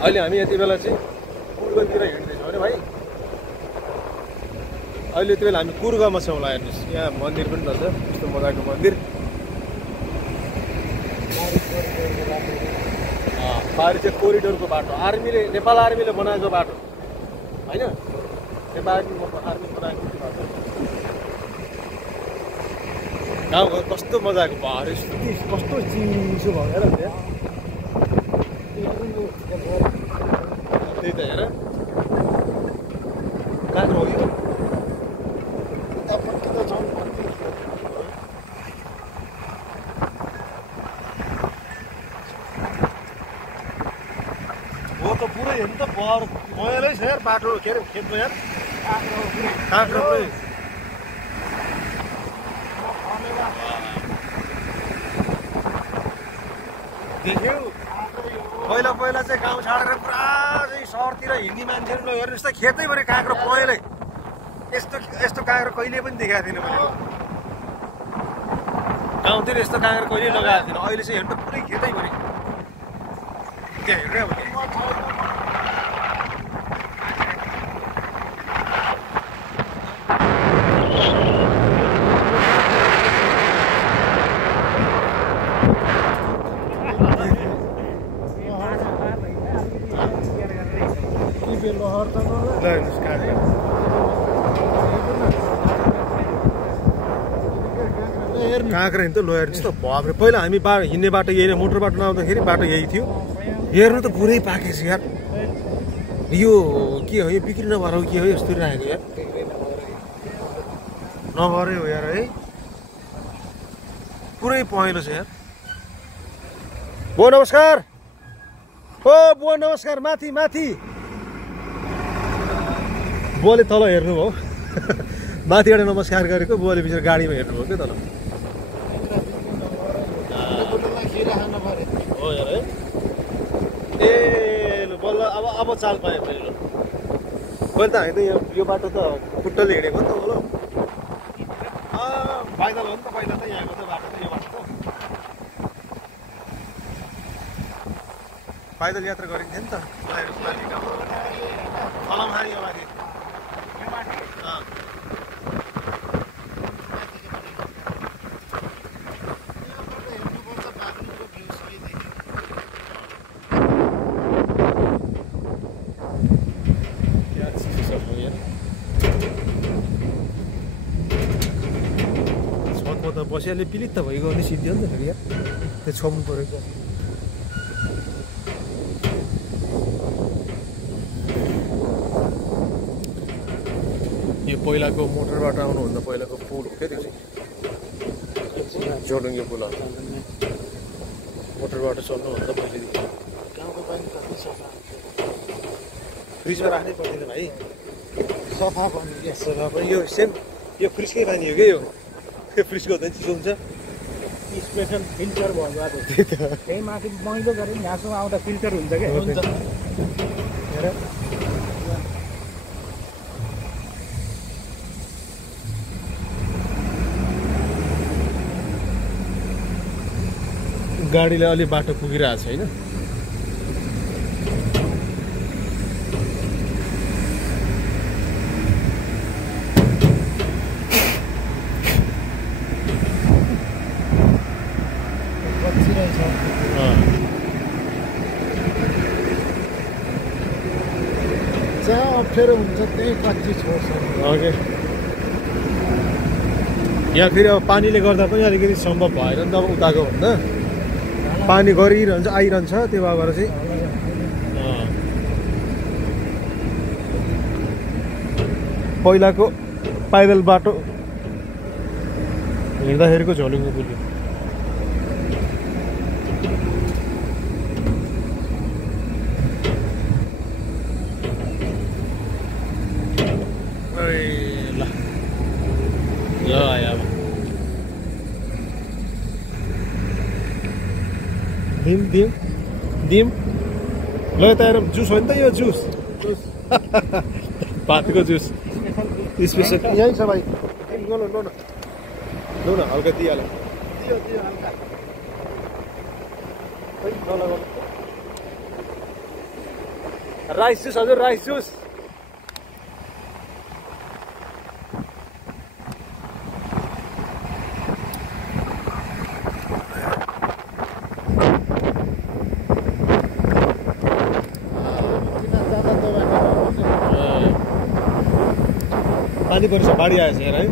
अहिले हामी यति बेला चाहिँ कुर्गतिर हिँड्दैछौँ अरे भाइ। अहिले यति बेला हामी कुर्गमा छौँ होला। हेर्नुहोस् यहाँ मन्दिर पनि रहेछ, यस्तो मजाको मन्दिर। पारि चाहिँ कोरिडोरको बाटो, आर्मीले नेपाल आर्मीले बनाएको बाटो होइन, नेपाल आर्मी बनाएको बाटो। गाउँघर कस्तो मजाको भयो, कस्तो चिसो भयो हेर त्यही त हेर काँक्रो हो यो। वो त पुरै हेर्नु त बयलै छ यार बाटो, के अरे खेतमा यार काँक्रो पुरै। देख्यौ पहिला पहिला चाहिँ गाउँ छाडेर पुरा चाहिँ सहरतिर हिँड्ने मान्छेहरू हेर्नुहोस् त खेतैभरि काँक्रो पहेँलै। यस्तो यस्तो काँक्रो कहिले पनि देखाएको थिइनँ मैले। गाउँतिर यस्तो काँक्रो कहिले लगाएको थिइनँ। अहिले चाहिँ हेर्नु त पुरै खेतैभरि त्यहाँ हेर्नु अब काँक्रा हिँड्नु त लो हेर्नुहोस् त बाफ्रे। पहिला हामी हिँड्ने बाटो यही नै, मोटर बाटो नआउँदाखेरि बाटो यही थियो। हेर्नु त पुरै पाकेछ यार। यो के हो, यो बिक्री नभएर हो के हो यस्तो राखेको यार, नभरै हो यार है। पुरै पहेँलो छ यार। बुवा नमस्कार। ओ बुवा नमस्कार। माथि माथि बुवाले तल हेर्नुभयो माथिबाट नमस्कार गरेको बुवाले बिचरा गाडीमा हेर्नुभयो क्या तल। हो यार है। ए लु बल्ल अब चाल पाएँ मैले। ल मैले त होइन यो बाटो त खुट्टले हिँडेको नि त हो। ल पैदल हो नि त, पहिला त यहाँको त बाटो त यो बाटो त पैदल यात्रा गरिन्थ्यो नि त। फलामहारी यो माथि बसिहाल्यो पिलित त भइगयो भने सिद्धि हो नि त फेरि यार। त्यो छोड्नु पऱ्यो। यो पहिलाको मोटरबाट आउनुभन्दा पहिलाको पुल हो क्या त्यो चाहिँ, जोडुङ्गे पुल हो। मोटरबाट चल्नुभन्दा पहिलेदेखि फ्रिजमा राख्नै पर्दैन भाइ, सफा पनि सफा पनि। यो सेम यो फ्रिजकै पानी हो क्या यो, फ्रिजको हुँदैन चिसो हुन्छ। स्पेसल फिल्टर भयो अब त्यही माथि मैलो गरेर यहाँसम्म आउँदा फिल्टर हुन्छ क्या। हुन्छ हेर गाडीले अलि बाटो पुगिरहेको छ होइन। जहाँ अप्ठ्यारो हुन्छ त्यही कच्ची छोड्छ। ओके यहाँ फेरि अब पानीले गर्दा पनि अलिकति सम्भव भएन नि त। अब उताको भन्दा पानी गरिरहन्छ आइरहन्छ, त्यो भएर चाहिँ पहिलाको पैदल बाटो हिँड्दाखेरिको झोलुङ्गे पुग्यो। ल आयो अब दिम ल यता हेर जुस हो नि त यो जुस भातको जुस स्पेसल यहीँ छ भाइ। लो न हल्का दिइहाल्यो। राइस जुस हजुर राइस जुस पानी परिछ बाढी आएछ यहाँ है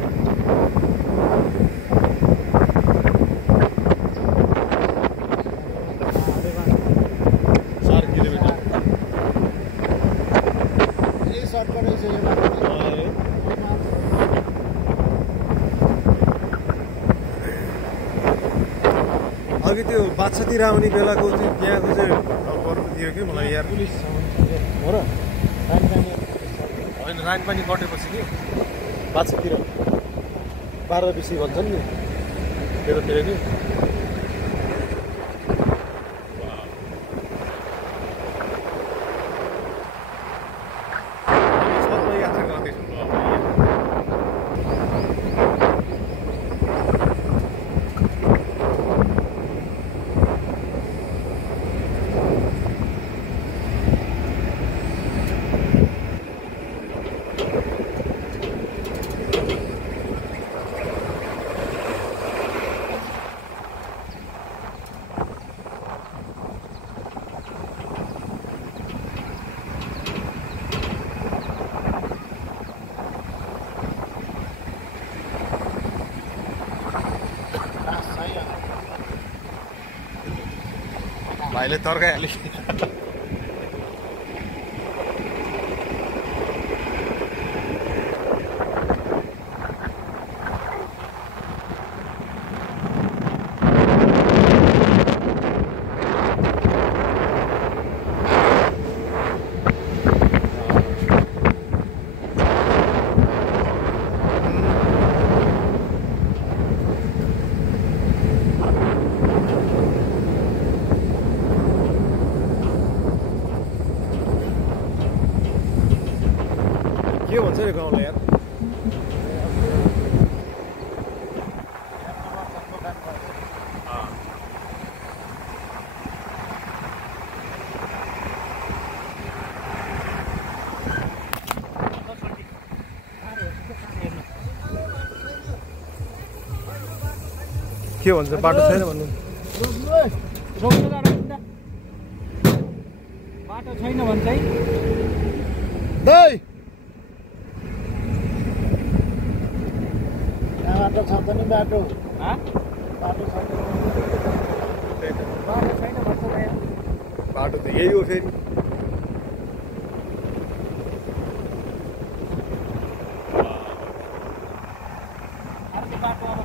4 किलोमिटर अघि त्यो बादशाहतिर आउने बेलाको चाहिँ त्यहाँको चाहिँ गर्नु थियो कि मलाई यार पुलिस हो र होइन रानपानी कटेपछि कि बादशाहतिर 12 भन्छन् नि त्यतातिर कि यात्रा गर्दैछु भाइले तर्काइहाल्यो के भन्छ नि गाउँलाई यार के भन्छ बाटो छैन भन्नु बाटो छैन भन्छ है दाइ बाटो छ पनि बाटो बाटो छैन भन्छ बाटो त यही हो फेरि अर्को बाटो अब